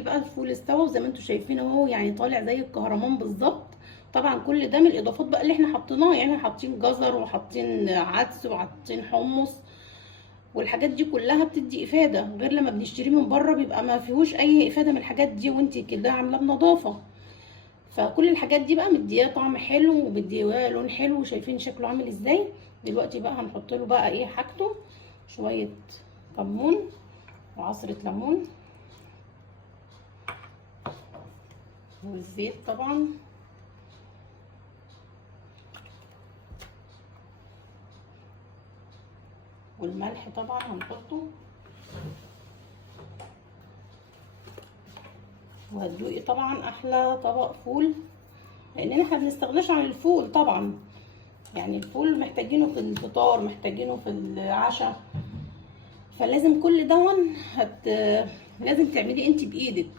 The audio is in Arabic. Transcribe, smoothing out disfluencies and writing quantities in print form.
بقى الفول استوى وزي ما انتم شايفين اهو، يعني طالع زي الكهرمان بالظبط. طبعا كل ده من الاضافات بقى اللي احنا حطيناها، يعني حاطين جزر وحاطين عدس وحاطين حمص، والحاجات دي كلها بتدي افاده، غير لما بنشتريه من بره بيبقى ما فيهوش اي افاده من الحاجات دي، وانت كده عاملاه بنظافه. فكل الحاجات دي بقى مدياه طعم حلو ومدياه لون حلو، شايفين شكله عامل ازاي. دلوقتي بقى هنحط له بقى ايه حاجته، شويه كمون وعصره ليمون والزيت طبعا، والملح طبعا هنحطه. وهتدوقي طبعا احلى طبق فول، لان احنا بنستغناش عن الفول طبعا، يعني الفول محتاجينه في الفطار، محتاجينه في العشاء، فلازم كل دون لازم تعمليه انت بايدك.